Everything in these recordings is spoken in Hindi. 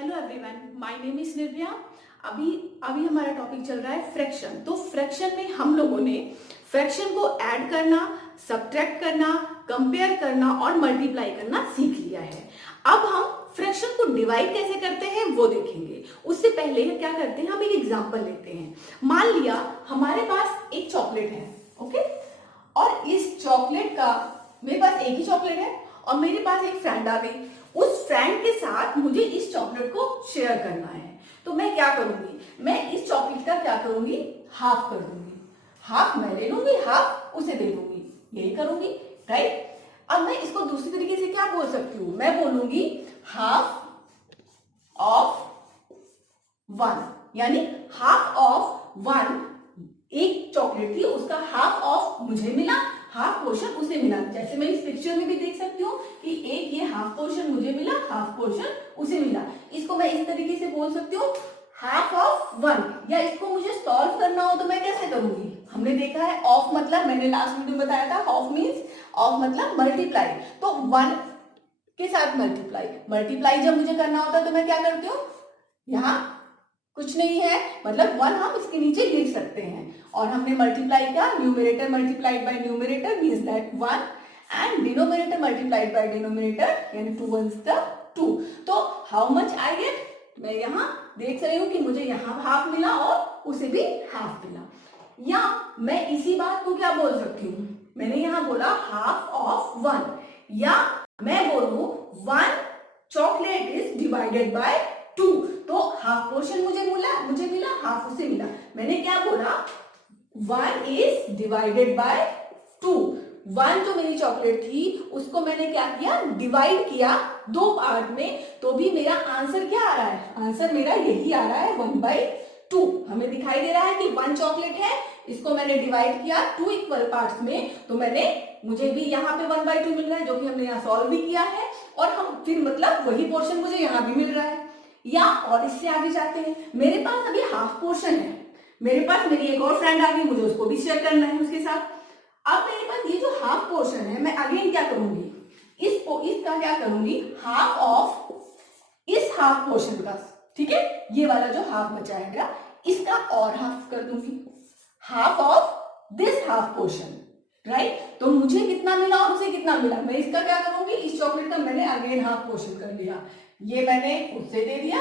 Hello everyone, my name is Nirbhaya. अभी अभी हमारा टॉपिक चल रहा है फ्रैक्शन। तो फ्रैक्शन में हम लोगों ने फ्रैक्शन को ऐड करना, सब्ट्रैक्ट करना, कंपेयर करना और मल्टीप्लाई करना सीख लिया है। अब हम फ्रैक्शन को डिवाइड कैसे करते हैं वो देखेंगे। उससे पहले क्या करते हैं, हम एक एग्जांपल लेते हैं। मान लिया हमारे पास एक चॉकलेट है, ओके, और इस चॉकलेट का, मेरे पास एक ही चॉकलेट है और मेरे पास एक फ्रेंड आ गई। उस फ्रेंड के साथ मुझे इस चॉकलेट को शेयर करना है। तो मैं क्या करूंगी, मैं इस चॉकलेट का क्या करूंगी, हाफ कर दूंगी। हाफ मैं ले लूंगी, हाफ उसे दे दूंगी, यही करूंगी, राइट। अब मैं इसको दूसरी तरीके से क्या बोल सकती हूँ, मैं बोलूंगी हाफ ऑफ वन, यानी हाफ ऑफ वन। एक चॉकलेट थी, उसका हाफ ऑफ मुझे मिला, हाफ पोर्शन उसे मिला। जैसे मैं इस पिक्चर में भी देख सकती हूँ कि एक ये हाफ पोर्शन मुझे मिला, हाफ पोर्शन उसे मिला। इसको मैं इस तरीके से बोल सकती हूँ हाफ ऑफ वन। या इसको मुझे सॉल्व करना हो तो मैं कैसे करूंगी, हमने देखा है ऑफ मतलब, मैंने लास्ट वीडियो में बताया था, ऑफ मीन्स ऑफ मतलब मल्टीप्लाई। तो वन के साथ मल्टीप्लाई, मल्टीप्लाई जब मुझे करना होता है तो मैं क्या करती हूँ, यहाँ कुछ नहीं है, मतलब वन हम इसके नीचे लिख सकते हैं। और हमने मल्टीप्लाई किया, numerator multiplied by numerator means that one, and denominator multiplied by denominator, यानी टू वंस द टू। तो हाउ मच आई गेट, मैं यहाँ देख रही हूँ कि मुझे यहाँ हाफ मिला और उसे भी हाफ मिला। या मैं इसी बात को क्या बोल सकती हूँ, मैंने यहाँ बोला हाफ ऑफ वन, या मैं बोलूँ one chocolate is divided by to. तो हाफ पोर्शन मुझे मिला, हाफ उसे मिला। मैंने क्या बोला, one is divided by to. One जो मेरी चॉकलेट थी उसको मैंने क्या किया, डिवाइड किया दो पार्ट में, तो भी मेरा आंसर क्या आ रहा है, आंसर मेरा यही आ रहा है, वन बाई टू। हमें दिखाई दे रहा है कि वन चॉकलेट है, इसको मैंने डिवाइड किया टू इक्वल पार्ट्स में, तो मुझे भी यहाँ पे वन बाई टू मिल रहा है, जो कि हमने यहाँ सॉल्व भी किया है। और हम फिर मतलब वही पोर्शन मुझे यहाँ भी मिल रहा है। या और इससे आगे जाते हैं, मेरे पास अभी हाफ पोर्शन है, मेरे पास मेरी एक और फ्रेंड आ गई, मुझे उसको भी शेयर करना है उसके साथ। अब मेरे पास ये जो हाफ पोर्शन है, मैं अगेन क्या करूंगी, इसका क्या करूंगी, हाफ ऑफ इस हाफ पोर्शन का, ठीक है, ये वाला जो हाफ बचा है मेरा, इसका और हाफ कर दूंगी, half of this half portion, right. तो मुझे कितना मिला और उसे कितना मिला, मैं इसका क्या करूंगी, इस चॉकलेट का मैंने अगेन हाफ पोर्शन कर लिया, ये मैंने उससे दे दिया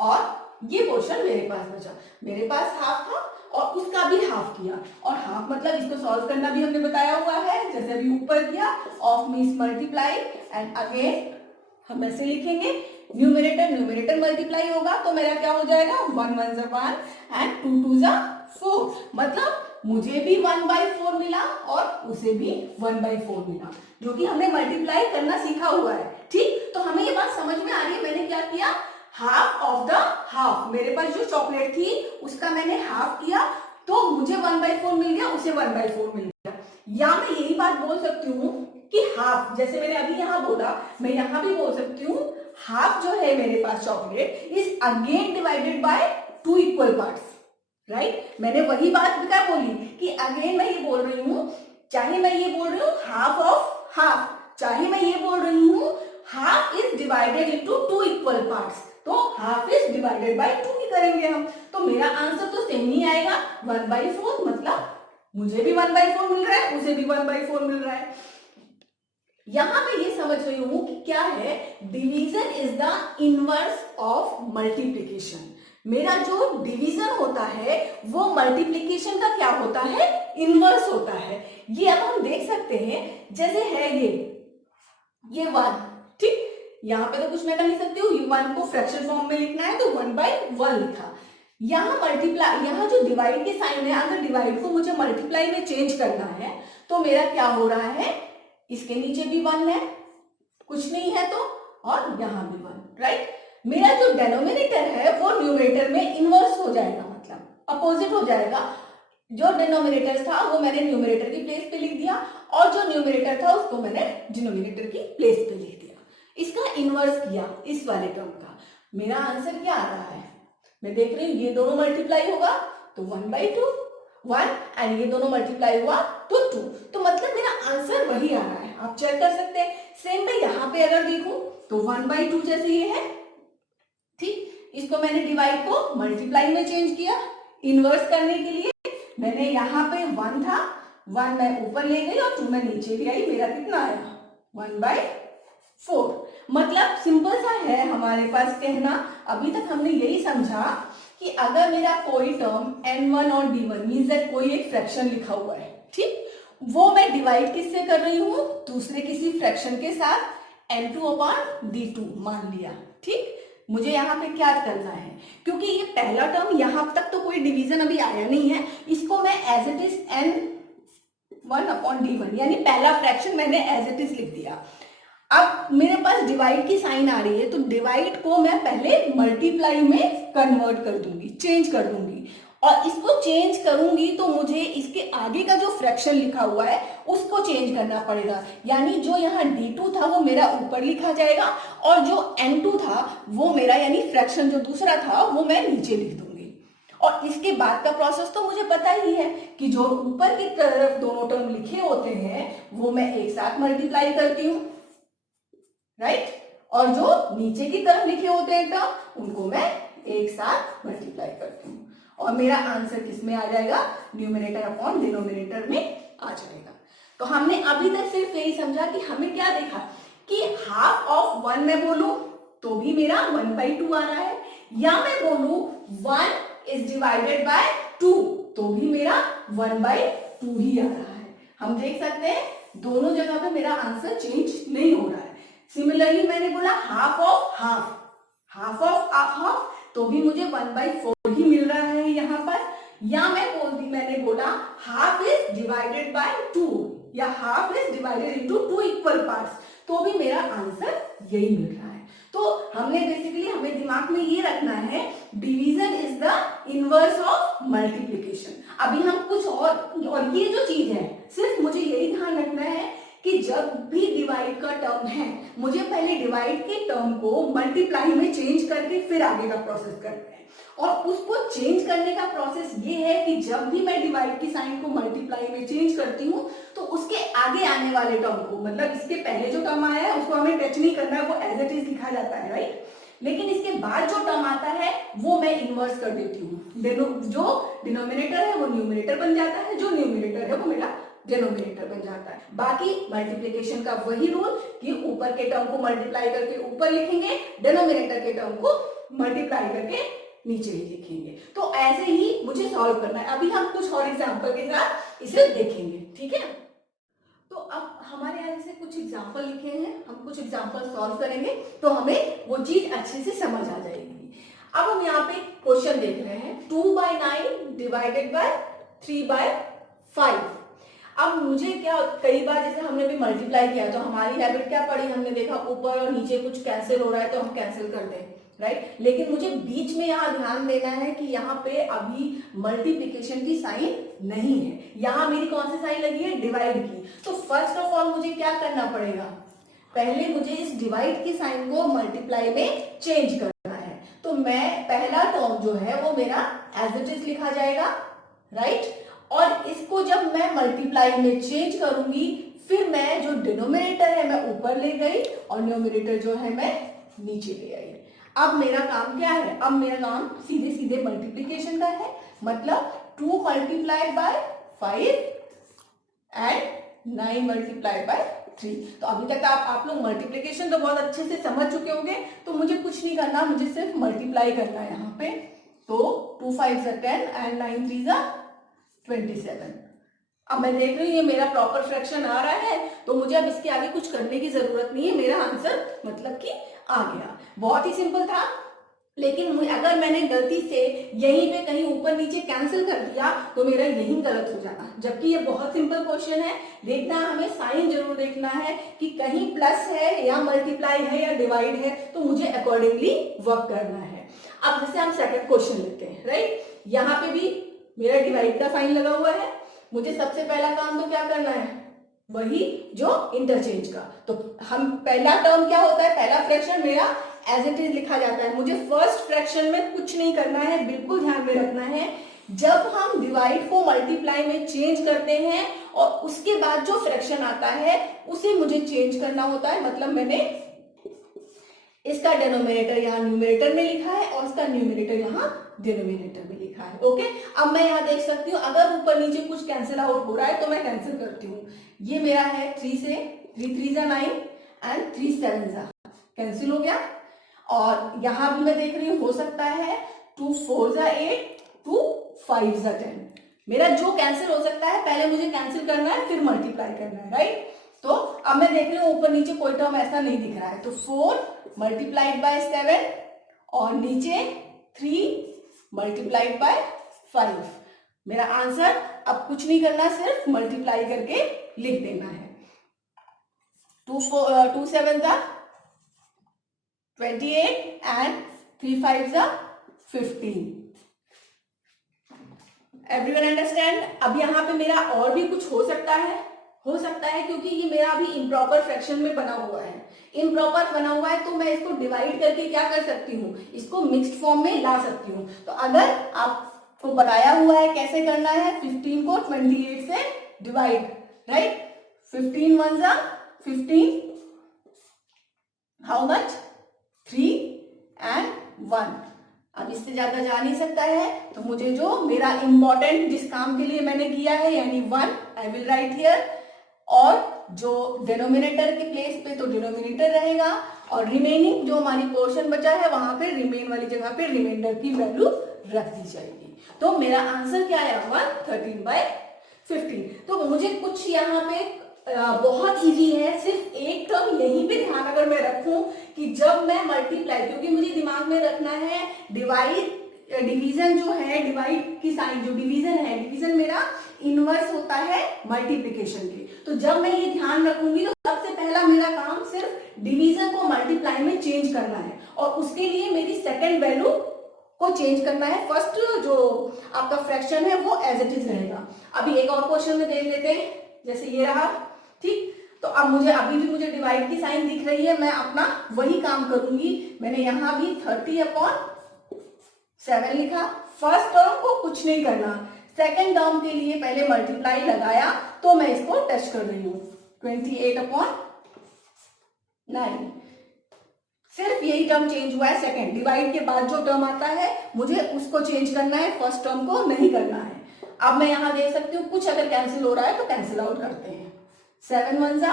और ये पोर्शन मेरे पास बचा। मेरे पास हाफ था और उसका भी हाफ किया, और हाफ मतलब इसको सॉल्व करना भी हमने बताया हुआ है, जैसे अभी ऊपर किया, of means multiply, and again हम ऐसे लिखेंगे, न्यूमरेटर मल्टीप्लाई होगा तो मेरा क्या हो जाएगा, वन वन जा वन एंड टू टू जा फोर। मतलब मुझे भी वन बाई फोर मिला और उसे भी वन बाई फोर मिला, जो कि हमने मल्टीप्लाई करना सीखा हुआ है, ठीक। तो हमें ये बात समझ में आ रही है, मैंने क्या किया, हाफ ऑफ द हाफ, मेरे पास जो चॉकलेट थी उसका मैंने हाफ किया, तो मुझे वन बाई फोर मिल गया, उसे वन बाई फोर मिल गया। या मैं यही बात बोल सकती हूँ कि हाफ, जैसे मैंने अभी यहाँ बोला, मैं यहाँ भी बोल सकती हूँ हाफ जो है मेरे पास chocolate is again divided by two equal parts, right. मैंने वही बात क्या बोली कि अगेन मैं ये बोल रही हूँ, चाहे मैं ये बोल रही हूँ हाफ ऑफ हाफ, चाहे मैं ये बोल रही हूँ half is divided into two equal parts, तो half is divided by two ही करेंगे हम, तो मेरा आंसर तो सेम ही आएगा, वन बाई फोर। मतलब मुझे भी वन बाई फोर मिल रहा है, उसे भी वन बाई फोर मिल रहा है। यहां मैं ये समझ रही हूं कि क्या है, division is the inverse of multiplication. मेरा जो डिवीजन होता है वो मल्टीप्लीकेशन का क्या होता है, इनवर्स होता है। ये अब हम देख सकते हैं, जैसे है ये वन, ठीक, यहाँ पे तो कुछ मैं कर नहीं सकती हूँ, वन को फ्रैक्शन फॉर्म में लिखना है तो वन बाई वन लिखा। यहाँ मल्टीप्लाई, यहाँ जो डिवाइड के साइन है, अगर डिवाइड को मुझे मल्टीप्लाई में चेंज करना है तो मेरा क्या हो रहा है, इसके नीचे भी वन है, कुछ नहीं है तो, और यहाँ भी वन, राइट। मेरा जो डेनोमिनेटर है वो न्यूमरेटर में इनवर्स हो जाएगा, मतलब अपोजिट हो जाएगा। जो डिनोमिनेटर था वो मैंने न्यूमरेटर की प्लेस पे लिख दिया, और जो न्यूमरेटर था उसको मैंने डिनोमिनेटर की प्लेस पे लिख दिया, इसका इनवर्स किया इस वाले टर्म का। मेरा आंसर क्या आ रहा है, मैं देख रही हूँ ये दोनों मल्टीप्लाई होगा तो one by two, one, and ये दोनों मल्टीप्लाई हुआ तो टू, तो मतलब मेरा आंसर वही आ रहा है, आप चेक कर सकते हैं। सेम मैं यहाँ पे अगर देखूं तो 1/2 जैसे ये है, ठीक। इसको मैंने डिवाइड को मल्टीप्लाई में चेंज किया। इनवर्स करने के लिए मैंने यहाँ पे 1 था, 1 मैं ऊपर ले गई और 2 मैं नीचे ले आई, मेरा कितना आया 1/4। मतलब सिंपल सा है हमारे पास कहना। अभी तक हमने यही समझा कि अगर मेरा कोई टर्म n1 और d1 मीन्स दैट कोई एक फ्रैक्शन लिखा हुआ है, ठीक, वो मैं डिवाइड किससे कर रही हूं, दूसरे किसी फ्रैक्शन के साथ, n2/d2 मान लिया, ठीक। मुझे यहाँ पे क्या करना है, क्योंकि ये पहला टर्म यहाँ तक तो कोई डिवीजन अभी आया नहीं है, इसको मैं एज इट इज n1/d1 यानी पहला फ्रैक्शन मैंने एज इट इज लिख दिया। अब मेरे पास डिवाइड की साइन आ रही है, तो डिवाइड को मैं पहले मल्टीप्लाई में कन्वर्ट कर दूंगी, चेंज कर दूंगी। और इसको चेंज करूंगी तो मुझे इसके आगे का जो फ्रैक्शन लिखा हुआ है उसको चेंज करना पड़ेगा, यानी जो यहाँ d2 था वो मेरा ऊपर लिखा जाएगा और जो n2 था वो मेरा यानी फ्रैक्शन जो दूसरा था वो मैं नीचे लिख दूंगी। और इसके बाद का प्रोसेस तो मुझे पता ही है कि जो ऊपर की तरफ दोनों टर्म लिखे होते हैं वो मैं एक साथ मल्टीप्लाई करती हूँ, राइट, और जो नीचे की तरफ लिखे होते हैं टर्म उनको मैं एक साथ मल्टीप्लाई करती हूँ और मेरा आंसर किसमें आ जाएगा, न्यूमरेटर अपॉन डिनोमिनेटर में आ जाएगा। तो हमने अभी तक सिर्फ यही समझा कि हमें क्या देखा कि हाफ ऑफ 1 मैं बोलूं तो भी मेरा 1/2 आ रहा है, या मैं बोलूं 1 इज डिवाइडेड बाय 2 तो भी मेरा 1/2 ही आ रहा है। हम देख सकते हैं दोनों जगह पे मेरा आंसर चेंज नहीं हो रहा है। सिमिलरली मैंने बोला half of half, half of half तो भी मुझे 1/4 ही मिल रहा है यहाँ पर, या मैंने बोला हाफ इज डिवाइडेड बाय 2 या half is divided into 2 equal parts तो भी मेरा आंसर यही मिल रहा है। तो हमने बेसिकली हमें दिमाग में ये रखना है division is the inverse of multiplication. अभी हम कुछ और ये जो चीज है सिर्फ मुझे यही ध्यान रखना है कि जब भी डिवाइड का टर्म है मुझे पहले डिवाइड के टर्म को मल्टीप्लाई में चेंज करके फिर आगे का प्रोसेस करना है। और उसको चेंज करने का प्रोसेस ये है कि जब भी मैं डिवाइड की साइन को मल्टीप्लाई में चेंज करती हूँ तो उसके आगे आने वाले टर्म को, मतलब इसके पहले जो टर्म आया है उसको हमें टच नहीं करना है, वो एज इट इज लिखा जाता है, राइट। लेकिन इसके बाद जो टर्म आता है वो मैं इन्वर्स कर देती हूँ, जो डिनोमिनेटर है वो न्यूमरेटर बन जाता है, जो न्यूमरेटर है वो मेरा डिनोमिनेटर बन जाता है। बाकी मल्टीप्लिकेशन का वही रूल कि ऊपर के टर्म को मल्टीप्लाई करके ऊपर लिखेंगे, डिनोमिनेटर के टर्म को मल्टीप्लाई करके नीचे ही लिखेंगे। तो ऐसे ही मुझे सॉल्व करना है। अभी हम कुछ और एग्जांपल के साथ इसे देखेंगे, ठीक है। तो अब हमारे यहाँ से कुछ एग्जांपल लिखे हैं, हम कुछ एग्जांपल सॉल्व करेंगे तो हमें वो चीज अच्छे से समझ आ जाएगी। अब हम यहाँ पे क्वेश्चन देख रहे हैं 2/9 डिवाइडेड बाय 3/5। अब मुझे क्या, कई बार जैसे हमने भी मल्टीप्लाई किया तो हमारी हैबिट क्या पड़ी, हमने देखा ऊपर और नीचे कुछ कैंसिल हो रहा है तो हम कैंसिल कर दें, राइट। लेकिन मुझे बीच में यहाँ ध्यान देना है कि यहाँ पे अभी मल्टीप्लिकेशन की साइन नहीं है, यहाँ मेरी कौन सी साइन लगी है, डिवाइड की। तो फर्स्ट ऑफ ऑल मुझे क्या करना पड़ेगा, पहले मुझे इस डिवाइड की साइन को मल्टीप्लाई में चेंज करना है। तो मैं पहला टर्म जो है वो मेरा एज इट इज लिखा जाएगा, राइट। और इसको जब मैं मल्टीप्लाई में चेंज करूंगी फिर मैं जो डिनोमिनेटर है मैं ऊपर ले गई और न्यूमरेटर जो है मैं नीचे ले आई। अब मेरा काम क्या है, अब मेरा काम सीधे सीधे मल्टीप्लिकेशन का है, मतलब 2 multiply by 5 and 9 multiply by 3। तो अभी तक आप लोग मल्टीप्लिकेशन तो बहुत अच्छे से समझ चुके होंगे, तो मुझे कुछ नहीं करना, मुझे सिर्फ मल्टीप्लाई करना है यहाँ पे। तो 2 5 10 एंड 9 3 27। अब मैं देख रही हूँ ये मेरा प्रॉपर फ्रैक्शन आ रहा है तो मुझे अब इसके आगे कुछ करने की जरूरत नहीं है, मेरा आंसर मतलब कि आ गया। बहुत ही सिंपल था, लेकिन अगर मैंने गलती से यहीं पे कहीं ऊपर नीचे कैंसिल कर दिया तो मेरा यहीं गलत हो जाना, जबकि ये बहुत सिंपल क्वेश्चन है। देखना हमें साइन जरूर देखना है कि कहीं प्लस है या मल्टीप्लाई है या डिवाइड है, तो मुझे अकॉर्डिंगली वर्क करना है। अब जैसे हम सेकंड क्वेश्चन लेते हैं, राइट। यहाँ पे भी मेरा डिवाइड का साइन लगा हुआ है, मुझे सबसे पहला काम तो क्या करना है, वही जो इंटरचेंज का। तो हम पहला टर्म क्या होता है, पहला फ्रैक्शन मेरा एज इट इज लिखा जाता है। मुझे फर्स्ट फ्रैक्शन में कुछ नहीं करना है, बिल्कुल ध्यान में रखना है जब हम डिवाइड को मल्टीप्लाई में चेंज करते हैं और उसके बाद जो फ्रैक्शन आता है उसे मुझे चेंज करना होता है। मतलब मैंने इसका डिनोमिनेटर यहाँ न्यूमरेटर में लिखा है और इसका न्यूमरेटर यहाँ डिनोमिनेटर में लिखा है। ओके, अब मैं यहाँ देख सकती हूँ अगर ऊपर नीचे कुछ कैंसिल आउट हो रहा है तो मैं कैंसिल करती हूँ। ये मेरा है 3 से 3 3 जा 9 एंड 3 7 जा कैंसिल हो गया। और यहाँ भी मैं देख रही हूँ हो सकता है 2 4 जा 8 2 5 जा 10। मेरा जो कैंसिल हो सकता है पहले मुझे कैंसिल करना है फिर मल्टीप्लाई करना है, राइट। तो अब मैं देख रही हूँ ऊपर नीचे कोई टर्म ऐसा नहीं दिख रहा है, तो 4 मल्टीप्लाइड बाय 7 और नीचे 3 मल्टीप्लाइड बाय 5। मेरा आंसर अब कुछ नहीं करना, सिर्फ मल्टीप्लाई करके लिख देना है। 2 7 जा 28 एंड 3 5 जा 15। Everyone understand. अब यहाँ पे मेरा और भी कुछ हो सकता है क्योंकि ये मेरा अभी इम्प्रॉपर फ्रैक्शन में बना हुआ है। इम्प्रॉपर बना हुआ है तो मैं इसको डिवाइड करके क्या कर सकती हूँ, इसको मिक्स्ड फॉर्म में ला सकती हूँ। तो अगर आपको बताया हुआ है कैसे करना है, 15 को 28 से डिवाइड, राइट। 15 1 जा 15, हाउ मच 3 एंड 1। अब इससे ज्यादा जा नहीं सकता है, तो मुझे जो मेरा इंपॉर्टेंट जिस काम के लिए मैंने किया है यानी 1 आई विल राइट हियर, और जो डिनोमिनेटर के प्लेस पे तो डिनोमिनेटर रहेगा और रिमेनिंग जो हमारी पोर्शन बचा है वहां पे रिमेन वाली जगह पे रिमाइंडर की वैल्यू रख दी जाएगी। तो मेरा आंसर क्या आया 13/15। तो मुझे कुछ यहाँ पे बहुत इजी है, सिर्फ एक टर्म यहीं पे ध्यान अगर मैं रखूं कि जब मैं मल्टीप्लाई, क्योंकि मुझे दिमाग में रखना है डिवीजन जो है, डिवाइड की साइन जो डिवीजन है, डिवीजन मेरा इनवर्स होता है मल्टीप्लिकेशन के। तो जब मैं ये ध्यान रखूंगी तो सबसे पहला मेरा काम सिर्फ डिवीजन को मल्टीप्लाई में चेंज करना है और उसके लिए मेरी सेकंड वैल्यू को चेंज करना है। फर्स्ट जो आपका फ्रैक्शन है वो एज इट इज रहेगा। अभी एक और क्वेश्चन में देख लेते हैं, जैसे ये रहा, ठीक। तो अब मुझे अभी भी मुझे डिवाइड की साइन दिख रही है, मैं अपना वही काम करूंगी। मैंने यहां भी 30/7 लिखा। फर्स्ट टर्म को कुछ नहीं करना, सेकेंड टर्म के लिए पहले मल्टीप्लाई लगाया तो मैं इसको टच कर रही हूं 28/9। सिर्फ यही टर्म चेंज हुआ है, सेकेंड डिवाइड के बाद जो टर्म आता है मुझे उसको चेंज करना है, फर्स्ट टर्म को नहीं करना है। अब मैं यहां देख सकती हूँ कुछ अगर कैंसिल हो रहा है तो कैंसिल आउट करते हैं। 7 1 जा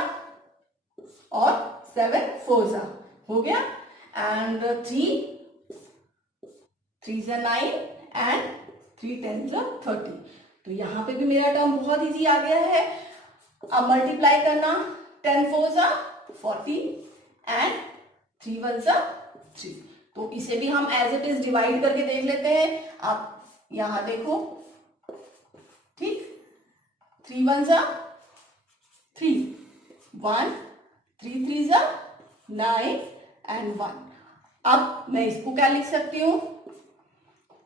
और 7 4 जा हो गया एंड 3 जा 9 एंड 3 10 जा 30। तो यहां पे भी मेरा टर्म बहुत इजी आ गया है। अब मल्टीप्लाई करना, 10 4 जा 40 एंड 3 1 जा 3। तो इसे भी हम एज इट इज डिवाइड करके देख लेते हैं। आप यहां देखो, ठीक, 3 1 जा 3 1 3 3 जा 9 एंड 1। अब मैं इसको क्या लिख सकती हूं,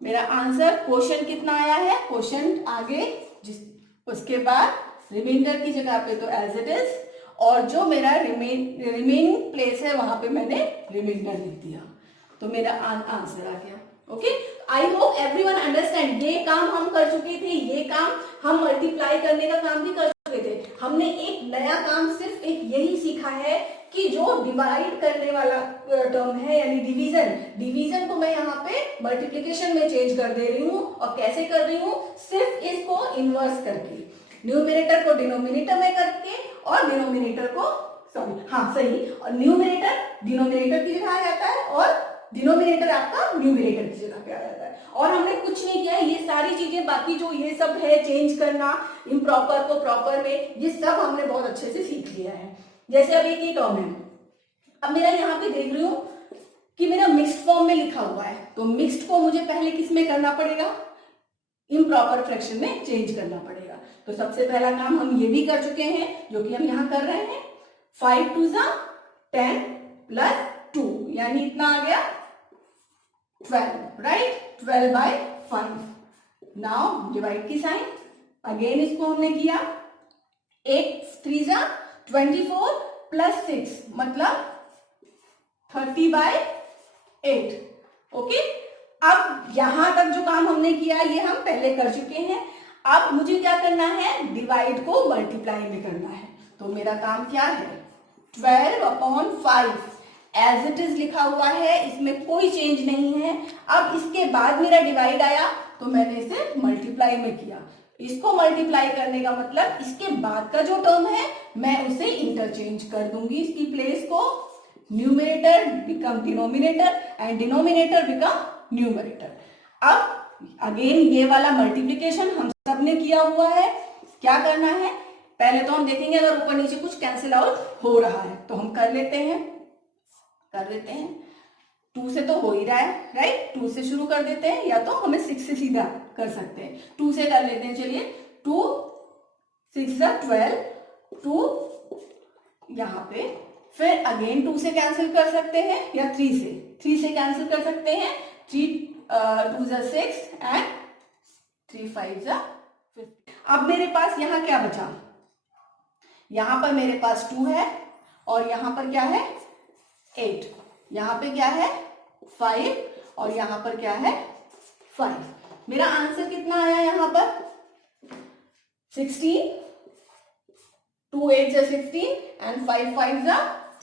मेरा आंसर क्वोशंट कितना आया है, क्वोशंट आगे जिस उसके बाद रिमाइंडर की जगह पे तो एज इट इज, और जो मेरा रिमेनिंग प्लेस है वहां पे मैंने रिमाइंडर लिख दिया। तो मेरा आंसर आ गया। Okay, I hope everyone understand. ये काम हम कर चुके थे, ये काम हम मल्टीप्लाई करने का काम भी कर चुके थे। हमने एक नया काम सिर्फ एक यही सीखा है कि जो डिवाइड करने वाला टर्म है यानी डिवीजन को मैं यहाँ पे मल्टीप्लिकेशन में चेंज कर दे रही हूँ। और कैसे कर रही हूँ, सिर्फ इसको इनवर्स करके, न्यूमरेटर को डिनोमिनेटर में करके और डिनोमिनेटर को और न्यूमरेटर डिनोमिनेटर की जगह आ जाता है और डिनोमिनेटर आपका न्यूमरेटर की जगह पे आ जाता है। और हमने कुछ नहीं किया, ये सारी चीजें बाकी जो ये सब है चेंज करना, इम्प्रॉपर को प्रॉपर में, ये सब हमने बहुत अच्छे से सीख लिया है। जैसे अब एक ये टर्म है, अब मेरा यहाँ पे देख रही हूँ कि मेरा मिक्स्ड फॉर्म में लिखा हुआ है, तो मिक्स्ड को मुझे पहले किस में करना पड़ेगा, इम्प्रॉपर फ्रैक्शन में चेंज करना पड़ेगा। तो सबसे पहला काम हम ये भी कर चुके हैं जो कि हम यहाँ कर रहे हैं। 5 2 जा 10 प्लस 2 यानी इतना आ गया 12, राइट। 12/5। नाउ डिवाइड की साइन, अगेन इसको हमने किया। 8 3 जा 24 प्लस 6 मतलब 30/8। ओके, अब यहां तक जो काम हमने किया ये हम पहले कर चुके हैं। अब मुझे क्या करना है, डिवाइड को मल्टीप्लाई में करना है। तो मेरा काम क्या है, 12/5 एज इट इज लिखा हुआ है, इसमें कोई चेंज नहीं है। अब इसके बाद मेरा डिवाइड आया तो मैंने इसे मल्टीप्लाई में किया। इसको मल्टीप्लाई करने का मतलब इसके बाद का जो टर्म है मैं उसे इंटरचेंज कर दूंगी, इसकी प्लेस को numerator become denominator and denominator become numerator. अब अगेन ये वाला मल्टीप्लिकेशन हम सबने किया हुआ है। क्या करना है, पहले तो हम देखेंगे अगर ऊपर नीचे कुछ कैंसिल आउट हो रहा है तो हम कर लेते हैं 2 से तो हो ही रहा है, राइट। 2 से शुरू कर देते हैं या तो हमें 6 से सीधा कर सकते हैं। 2 से कर लेते हैं, चलिए 2 6 12, 2 यहाँ पे, फिर अगेन 2 से कैंसिल कर सकते हैं या 3 से कैंसिल कर सकते हैं। 3 2 6 एंड 3 5 15। अब मेरे पास यहाँ क्या बचा, यहाँ पर मेरे पास 2 है और यहाँ पर क्या है 8, यहाँ पे क्या है 5 और यहाँ पर क्या है 5। मेरा आंसर कितना आया यहाँ पर 16, 2 8 16 एंड 5 5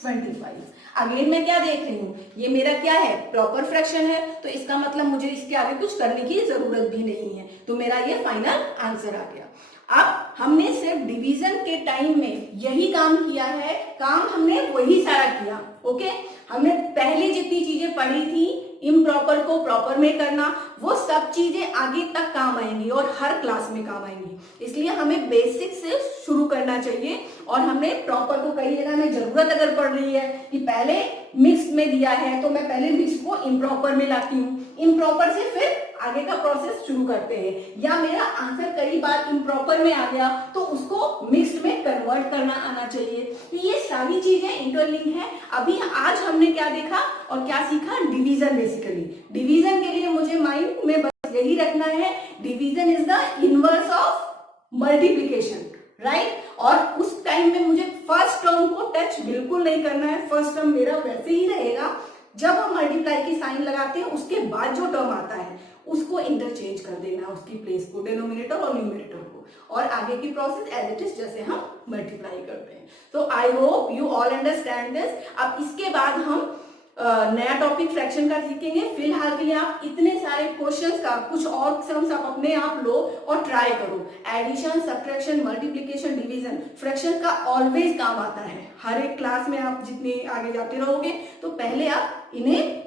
25। अगेन मैं क्या देख रही हूँ, ये मेरा क्या है प्रॉपर फ्रैक्शन है, तो इसका मतलब मुझे इसके आगे कुछ करने की जरूरत भी नहीं है, तो मेरा ये फाइनल आंसर आ गया। अब हमने सिर्फ डिवीजन के टाइम में यही काम किया है, काम हमने वही सारा किया। ओके, हमने पहले जितनी चीजें पढ़ी थी इम्प्रॉपर को प्रॉपर में करना, वो सब चीजें आगे तक काम आएंगी और हर क्लास में काम आएंगी। इसलिए हमें बेसिक से शुरू करना चाहिए और हमने प्रॉपर को कई जगह में जरूरत अगर पड़ रही है कि पहले मिक्स में दिया है तो मैं पहले मिक्स को इम्प्रॉपर में लाती हूँ, इम्प्रॉपर से फिर आगे का प्रोसेस शुरू करते हैं। या मेरा आंसर कई बार इम्प्रॉपर में आ गया तो उसको मिक्स्ड में कन्वर्ट करना आना चाहिए। तो ये सारी चीजें इंटरलिंक है। अभी आज हमने क्या देखा और क्या सीखा, डिवीजन। बेसिकली डिवीजन के लिए मुझे माइंड में बस यही रखना है, division is the inverse of multiplication, right. और उस टाइम में मुझे फर्स्ट टर्म को टच बिल्कुल नहीं करना है, फर्स्ट टर्म मेरा वैसे ही रहेगा। जब हम मल्टीप्लाई की साइन लगाते हैं उसके बाद जो टर्म आता है उसको इंटरचेंज कर देना, उसकी प्लेस को डिनोमिनेटर और न्यूमरेटर को, और आगे की प्रोसेस एज इट इज जैसे हम मल्टीप्लाई करते हैं। तो I hope you all understand this. अब इसके बाद हम नया टॉपिक फ्रैक्शन का सीखेंगे। फिलहाल के लिए आप इतने सारे क्वेश्चंस का कुछ और सम्स आप अपने आप लो और ट्राई करो। Addition, subtraction, multiplication, division, fraction का ऑलवेज काम आता है। हर एक क्लास में आप जितने आगे जाते रहोगे तो पहले आप इन्हें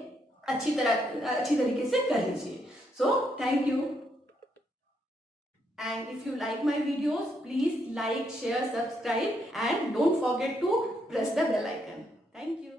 अच्छी तरीके से कर लीजिए। So thank you, and if you like my videos please like, share, subscribe and don't forget to press the bell icon. Thank you.